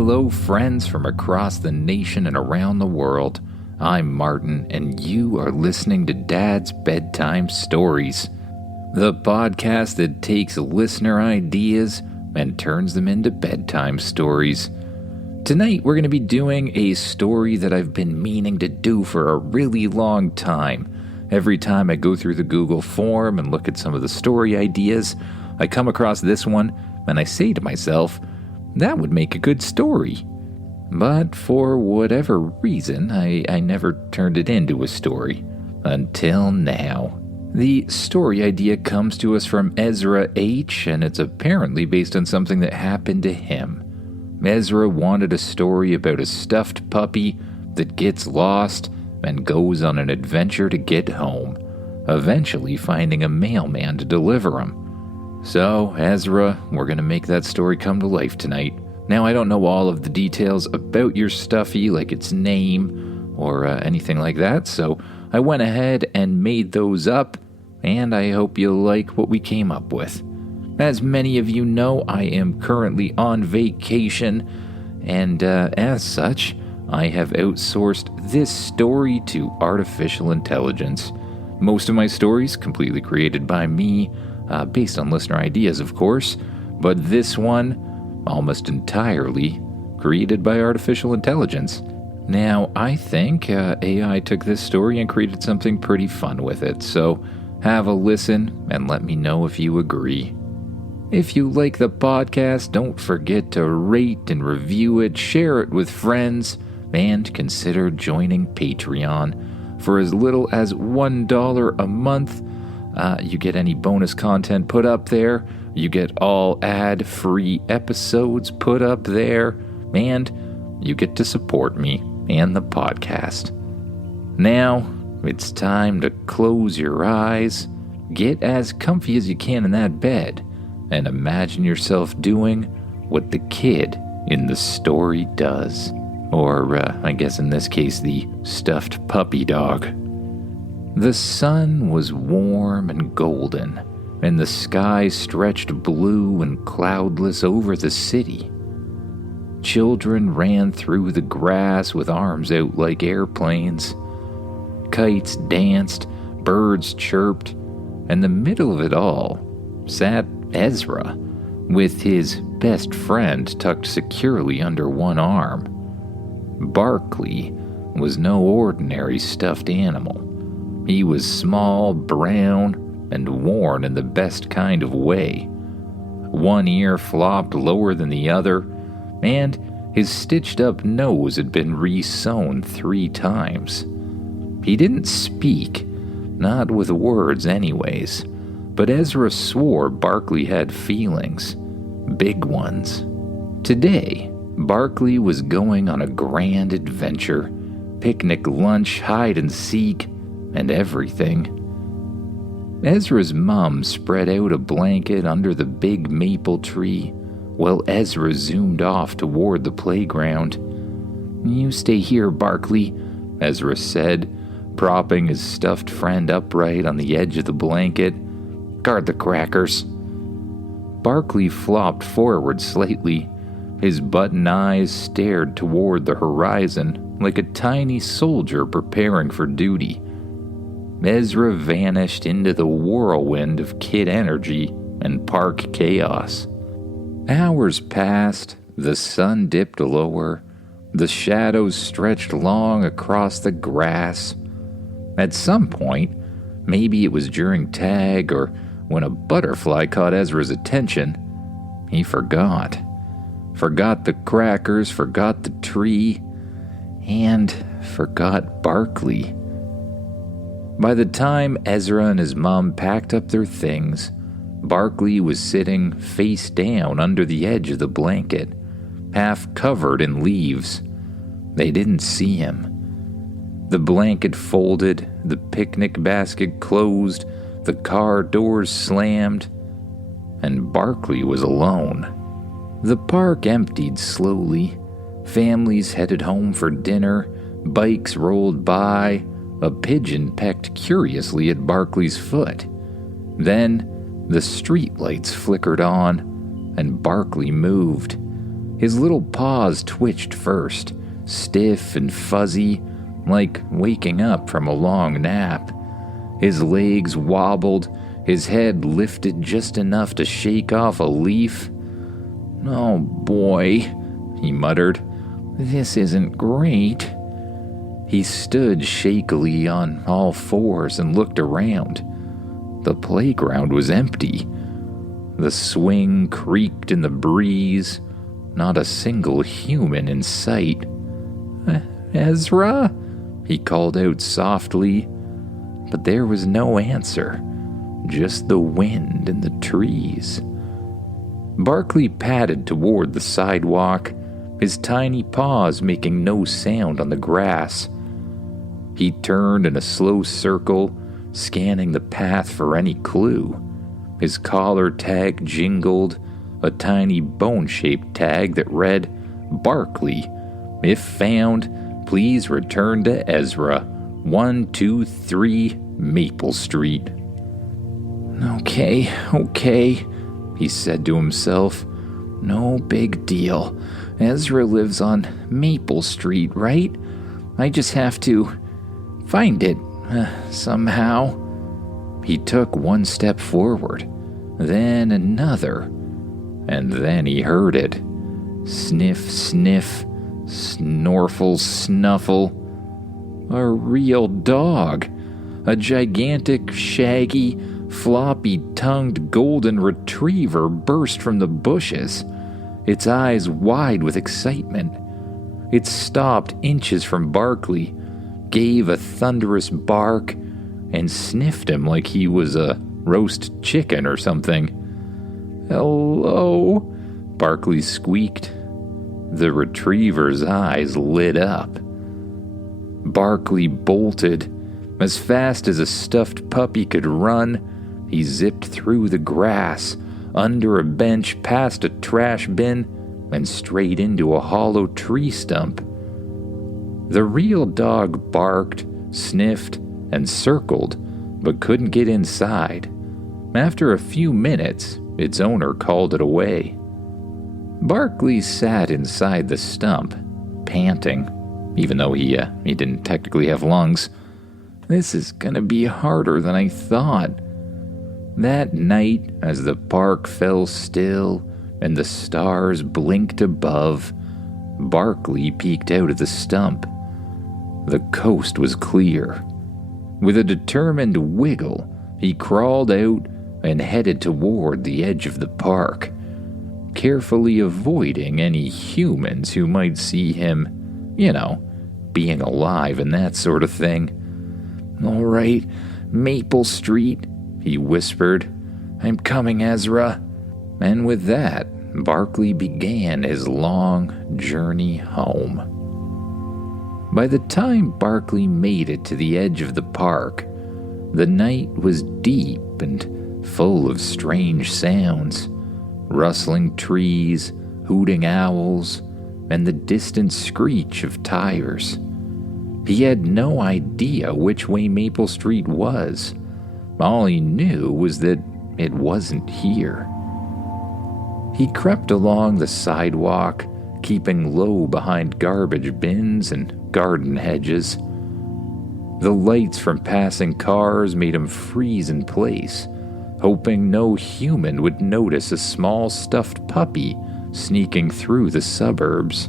Hello, friends from across the nation and around the world. I'm Martin, and you are listening to Dad's Bedtime Stories, the podcast that takes listener ideas and turns them into bedtime stories. Tonight, we're going to be doing a story that I've been meaning to do for a really long time. Every time I go through the Google form and look at some of the story ideas, I come across this one, and I say to myself, that would make a good story. But for whatever reason, I never turned it into a story. Until now. The story idea comes to us from Ezra H., and it's apparently based on something that happened to him. Ezra wanted a story about a stuffed puppy that gets lost and goes on an adventure to get home, eventually finding a mailman to deliver him. So, Ezra, we're going to make that story come to life tonight. Now, I don't know all of the details about your stuffy, like its name or anything like that, so I went ahead and made those up, and I hope you like what we came up with. As many of you know, I am currently on vacation, and as such, I have outsourced this story to artificial intelligence. Most of my stories completely created by me, based on listener ideas, of course, but this one, almost entirely created by artificial intelligence. Now, I think AI took this story and created something pretty fun with it, so have a listen and let me know if you agree. If you like the podcast, don't forget to rate and review it, share it with friends, and consider joining Patreon. For as little as $1 a month, you get any bonus content put up there, you get all ad-free episodes put up there, and you get to support me and the podcast. Now, it's time to close your eyes, get as comfy as you can in that bed, and imagine yourself doing what the kid in the story does. Or, I guess in this case, the stuffed puppy dog. The sun was warm and golden, and the sky stretched blue and cloudless over the city. Children ran through the grass with arms out like airplanes. Kites danced, birds chirped, and in the middle of it all sat Ezra, with his best friend tucked securely under one arm. Barkley was no ordinary stuffed animal. He was small, brown, and worn in the best kind of way. One ear flopped lower than the other, and his stitched-up nose had been re-sewn 3 times. He didn't speak, not with words anyways, but Ezra swore Barkley had feelings, big ones. Today, Barkley was going on a grand adventure, picnic lunch, hide and seek, and everything. Ezra's mom spread out a blanket under the big maple tree, while Ezra zoomed off toward the playground. "You stay here, Barkley," Ezra said, propping his stuffed friend upright on the edge of the blanket. "Guard the crackers." Barkley flopped forward slightly. His button eyes stared toward the horizon like a tiny soldier preparing for duty. Ezra vanished into the whirlwind of kid energy and park chaos. Hours passed, the sun dipped lower, the shadows stretched long across the grass. At some point, maybe it was during tag or when a butterfly caught Ezra's attention, he forgot. Forgot the crackers, forgot the tree, and forgot Barkley. By the time Ezra and his mom packed up their things, Barkley was sitting face down under the edge of the blanket, half covered in leaves. They didn't see him. The blanket folded, the picnic basket closed, the car doors slammed, and Barkley was alone. The park emptied slowly. Families headed home for dinner, bikes rolled by, a pigeon pecked curiously at Barkley's foot. Then, the streetlights flickered on, and Barkley moved. His little paws twitched first, stiff and fuzzy, like waking up from a long nap. His legs wobbled, his head lifted just enough to shake off a leaf. "Oh boy," he muttered. "This isn't great." He stood shakily on all fours and looked around. The playground was empty. The swing creaked in the breeze. Not a single human in sight. "Ezra?" he called out softly, but there was no answer, just the wind and the trees. Barkley padded toward the sidewalk, his tiny paws making no sound on the grass. He turned in a slow circle, scanning the path for any clue. His collar tag jingled, a tiny bone-shaped tag that read, "Barkley. If found, please return to Ezra, 123 Maple Street." Okay, he said to himself. "No big deal. Ezra lives on Maple Street, right? I just have to find it, somehow." He took one step forward, then another, and then he heard it. Sniff, sniff, snorfle, snuffle. A real dog. A gigantic, shaggy, floppy-tongued golden retriever burst from the bushes, its eyes wide with excitement. It stopped inches from Barkley, gave a thunderous bark, and sniffed him like he was a roast chicken or something. "Hello," Barkley squeaked. The retriever's eyes lit up. Barkley bolted. As fast as a stuffed puppy could run, he zipped through the grass, under a bench, past a trash bin, and straight into a hollow tree stump. The real dog barked, sniffed, and circled, but couldn't get inside. After a few minutes, its owner called it away. Barkley sat inside the stump, panting, even though he didn't technically have lungs. This is gonna be harder than I thought. That night, as the park fell still and the stars blinked above, Barkley peeked out of the stump. The coast was clear. With a determined wiggle, he crawled out and headed toward the edge of the park, carefully avoiding any humans who might see him, being alive and that sort of thing. "All right, Maple Street," he whispered. "I'm coming, Ezra." And with that, Barkley began his long journey home. By the time Barkley made it to the edge of the park, the night was deep and full of strange sounds. Rustling trees, hooting owls, and the distant screech of tires. He had no idea which way Maple Street was. All he knew was that it wasn't here. He crept along the sidewalk, keeping low behind garbage bins and garden hedges. The lights from passing cars made him freeze in place, hoping no human would notice a small stuffed puppy sneaking through the suburbs.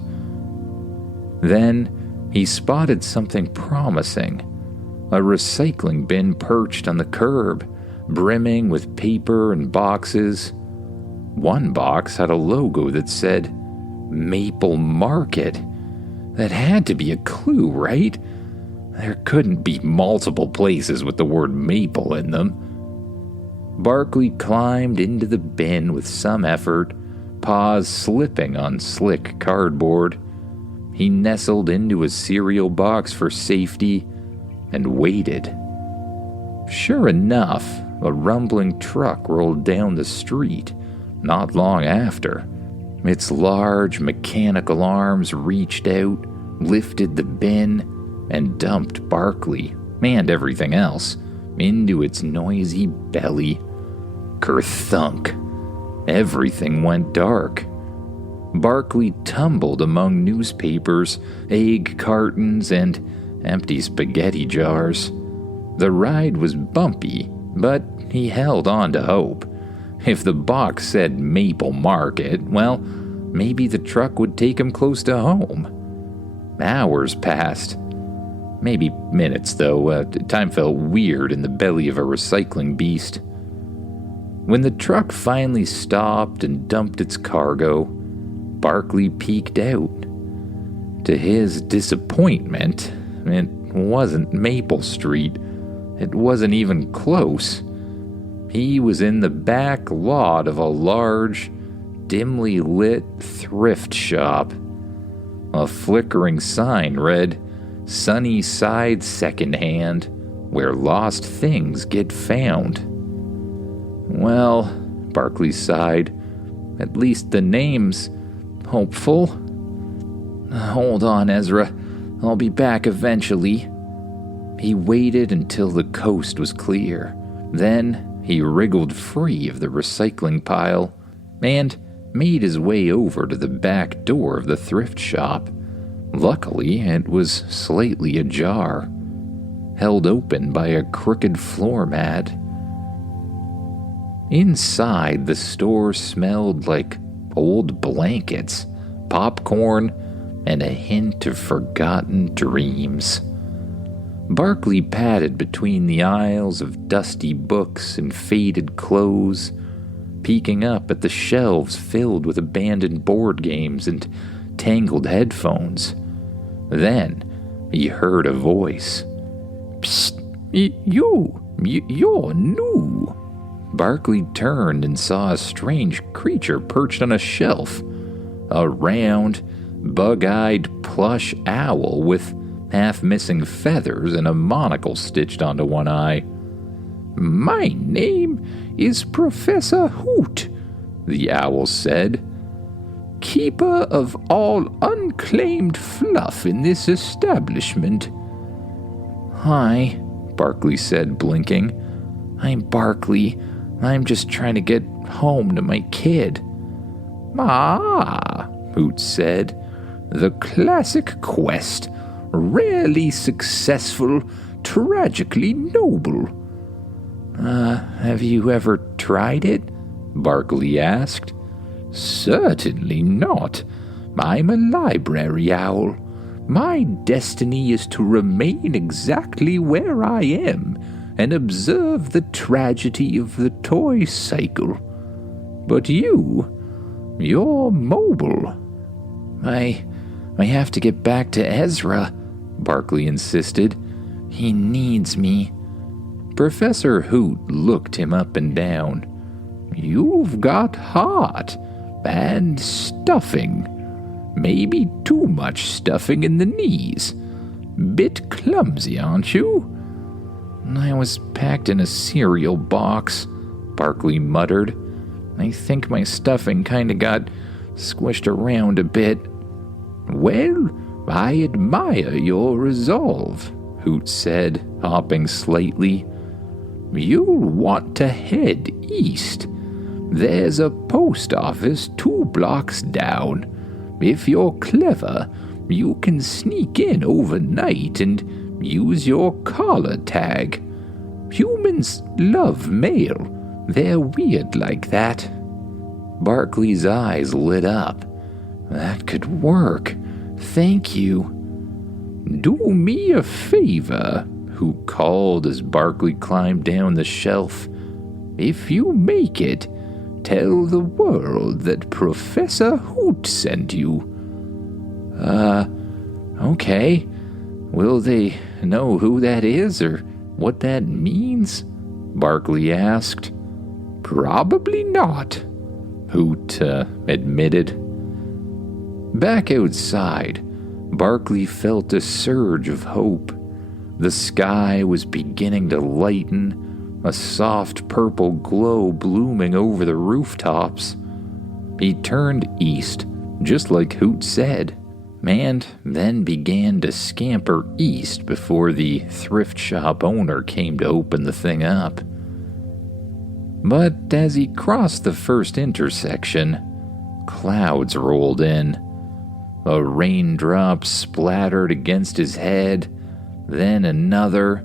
Then he spotted something promising. A recycling bin perched on the curb, brimming with paper and boxes. One box had a logo that said, "Maple Market." That had to be a clue, right? There couldn't be multiple places with the word maple in them. Barkley climbed into the bin with some effort, paws slipping on slick cardboard. He nestled into a cereal box for safety and waited. Sure enough, a rumbling truck rolled down the street not long after. Its large mechanical arms reached out, lifted the bin, and dumped Barkley, and everything else, into its noisy belly. Kerthunk. Everything went dark. Barkley tumbled among newspapers, egg cartons, and empty spaghetti jars. The ride was bumpy, but he held on to hope. If the box said Maple Market, well, maybe the truck would take him close to home. Hours passed. Maybe minutes, though. Time felt weird in the belly of a recycling beast. When the truck finally stopped and dumped its cargo, Barkley peeked out. To his disappointment, it wasn't Maple Street. It wasn't even close. He was in the back lot of a large, dimly lit thrift shop. A flickering sign read, "Sunny Side Secondhand, where lost things get found." Well, Barkley sighed, at least the name's hopeful. Hold on, Ezra. I'll be back eventually. He waited until the coast was clear. Then he wriggled free of the recycling pile and made his way over to the back door of the thrift shop. Luckily, it was slightly ajar, held open by a crooked floor mat. Inside, the store smelled like old blankets, popcorn, and a hint of forgotten dreams. Barkley padded between the aisles of dusty books and faded clothes, peeking up at the shelves filled with abandoned board games and tangled headphones. Then he heard a voice. "Psst, you're new." Barkley turned and saw a strange creature perched on a shelf, a round, bug-eyed plush owl with half-missing feathers and a monocle stitched onto one eye. "My name is Professor Hoot," the owl said, "keeper of all unclaimed fluff in this establishment." "Hi," Barkley said, blinking. "I'm Barkley. I'm just trying to get home to my kid." "Ah," Hoot said, "the classic quest, rarely successful, tragically noble." Have you ever tried it?" Barkley asked. "Certainly not. I'm a library owl. My destiny is to remain exactly where I am and observe the tragedy of the toy cycle. But you're mobile." I have to get back to Ezra," Barkley insisted. "He needs me." Professor Hoot looked him up and down. "You've got heart and stuffing. Maybe too much stuffing in the knees. Bit clumsy, aren't you?" "I was packed in a cereal box," Barkley muttered. "I think my stuffing kinda got squished around a bit." "Well, I admire your resolve," Hoot said, hopping slightly. "You'll want to head east. There's a post office 2 blocks down. If you're clever, you can sneak in overnight and use your collar tag. Humans love mail. They're weird like that." Barkley's eyes lit up. "That could work. Thank you." "Do me a favor," Hoot called as Barkley climbed down the shelf. "If you make it, tell the world that Professor Hoot sent you." Okay. Will they know who that is or what that means?" Barkley asked. "Probably not," Hoot admitted. Back outside, Barkley felt a surge of hope. The sky was beginning to lighten, a soft purple glow blooming over the rooftops. He turned east, just like Hoot said, and then began to scamper east before the thrift shop owner came to open the thing up. But as he crossed the first intersection, clouds rolled in. A raindrop splattered against his head, then another,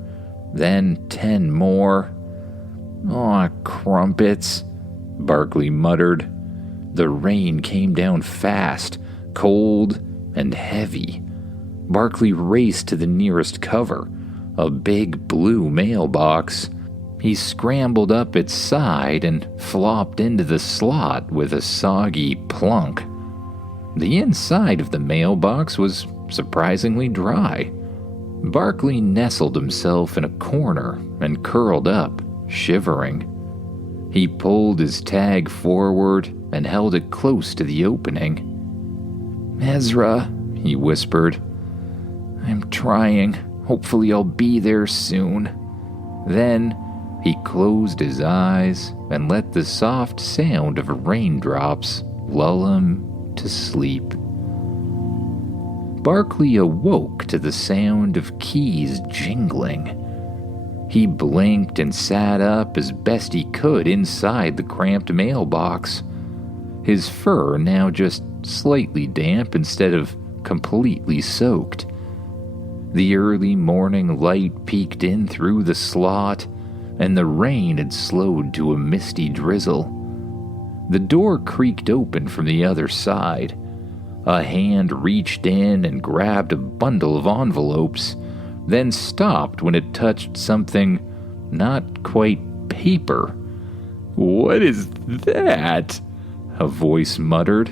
then 10 more. "Aw, crumpets," Barkley muttered. The rain came down fast, cold, and heavy. Barkley raced to the nearest cover, a big blue mailbox. He scrambled up its side and flopped into the slot with a soggy plunk. The inside of the mailbox was surprisingly dry. Barkley nestled himself in a corner and curled up, shivering. He pulled his tag forward and held it close to the opening. "Ezra," he whispered. "I'm trying. Hopefully I'll be there soon." Then he closed his eyes and let the soft sound of raindrops lull him to sleep. Barkley awoke to the sound of keys jingling. He blinked and sat up as best he could inside the cramped mailbox. His fur now just slightly damp instead of completely soaked. The early morning light peeked in through the slot, and the rain had slowed to a misty drizzle. The door creaked open from the other side. A hand reached in and grabbed a bundle of envelopes, then stopped when it touched something not quite paper. "What is that?" a voice muttered.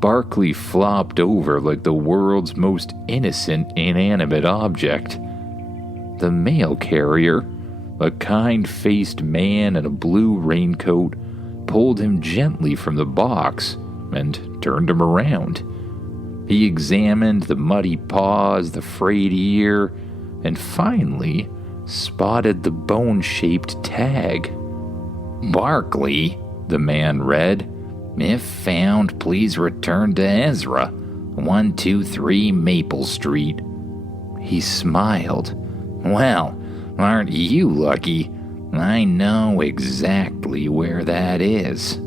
Barkley flopped over like the world's most innocent inanimate object. The mail carrier, a kind-faced man in a blue raincoat, pulled him gently from the box and turned him around. He examined the muddy paws, the frayed ear, and finally spotted the bone-shaped tag. "Barkley," the man read. "If found, please return to Ezra, 123 Maple Street." He smiled. "Well, aren't you lucky? I know exactly where that is."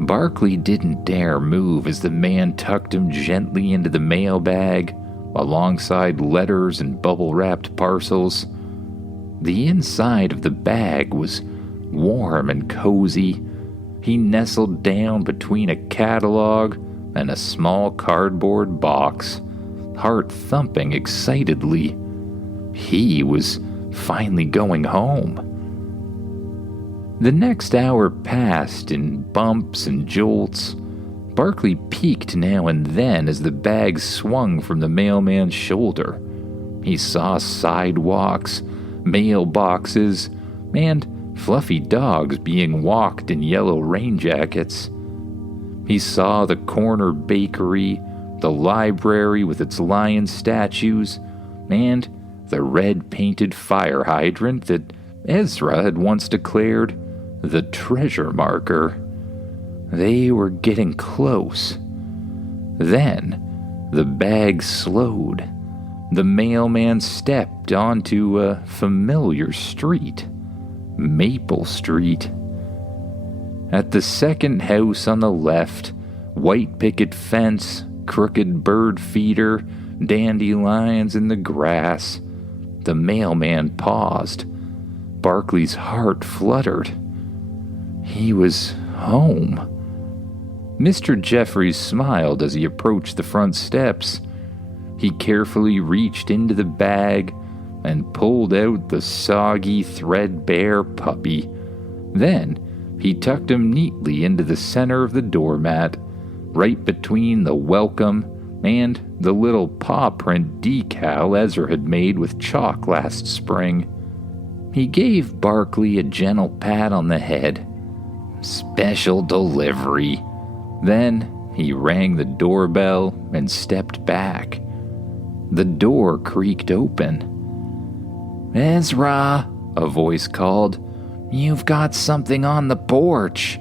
Barkley didn't dare move as the man tucked him gently into the mailbag, alongside letters and bubble-wrapped parcels. The inside of the bag was warm and cozy. He nestled down between a catalog and a small cardboard box, heart thumping excitedly. He was finally going home. The next hour passed in bumps and jolts. Barkley peeked now and then as the bag swung from the mailman's shoulder. He saw sidewalks, mailboxes, and fluffy dogs being walked in yellow rain jackets. He saw the corner bakery, the library with its lion statues, and the red-painted fire hydrant that Ezra had once declared the treasure marker. They were getting close. Then the bag slowed. The mailman stepped onto a familiar street, Maple Street. At the second house on the left, white picket fence, crooked bird feeder, dandelions in the grass. The mailman paused. Barkley's heart fluttered. He was home. Mr. Jeffries smiled as he approached the front steps. He carefully reached into the bag and pulled out the soggy, threadbare puppy. Then he tucked him neatly into the center of the doormat, right between the welcome and the little paw print decal Ezra had made with chalk last spring. He gave Barkley a gentle pat on the head. "Special delivery." Then he rang the doorbell and stepped back. The door creaked open. "Ezra," a voice called, "you've got something on the porch."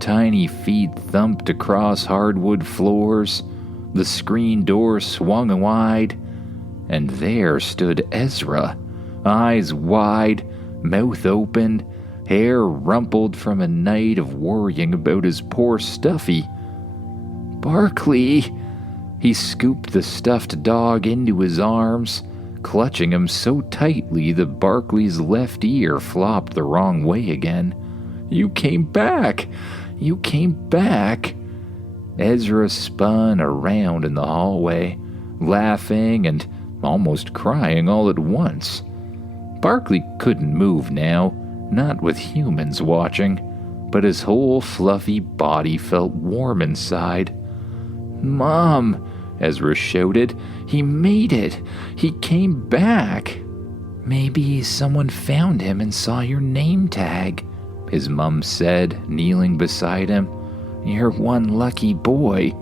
Tiny feet thumped across hardwood floors. The screen door swung wide, and there stood Ezra, eyes wide, mouth open, hair rumpled from a night of worrying about his poor Stuffy. "Barkley!" He scooped the stuffed dog into his arms, clutching him so tightly that Barkley's left ear flopped the wrong way again. "You came back! You came back!" Ezra spun around in the hallway, laughing and almost crying all at once. Barkley couldn't move now, not with humans watching, but his whole fluffy body felt warm inside. "Mom!" Ezra shouted. "He made it! He came back!" "Maybe someone found him and saw your name tag," his mom said, kneeling beside him. "You're one lucky boy."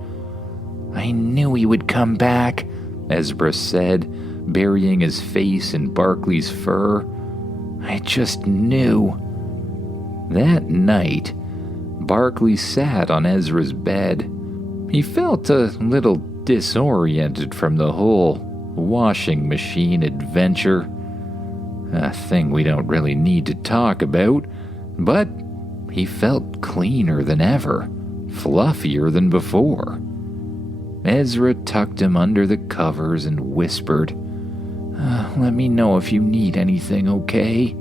"I knew he would come back," Ezra said, burying his face in Barkley's fur. "I just knew." That night, Barkley sat on Ezra's bed. He felt a little disoriented from the whole washing machine adventure. A thing we don't really need to talk about, but he felt cleaner than ever, fluffier than before. Ezra tucked him under the covers and whispered, "Let me know if you need anything, okay?"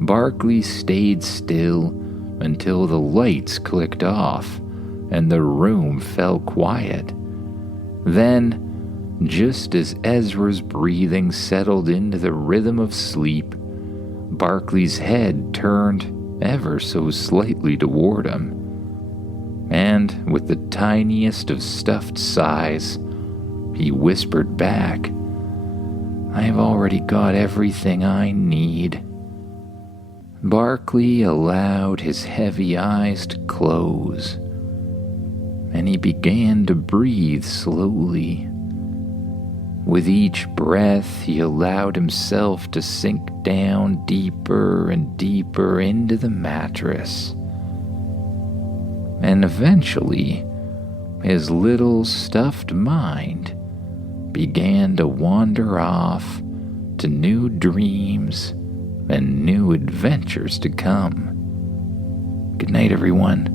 Barkley stayed still until the lights clicked off and the room fell quiet. Then, just as Ezra's breathing settled into the rhythm of sleep, Barkley's head turned ever so slightly toward him. And with the tiniest of stuffed sighs, he whispered back, "I've already got everything I need." Barkley allowed his heavy eyes to close, and he began to breathe slowly. With each breath, he allowed himself to sink down deeper and deeper into the mattress. And eventually, his little stuffed mind began to wander off to new dreams and new adventures to come. Good night, everyone.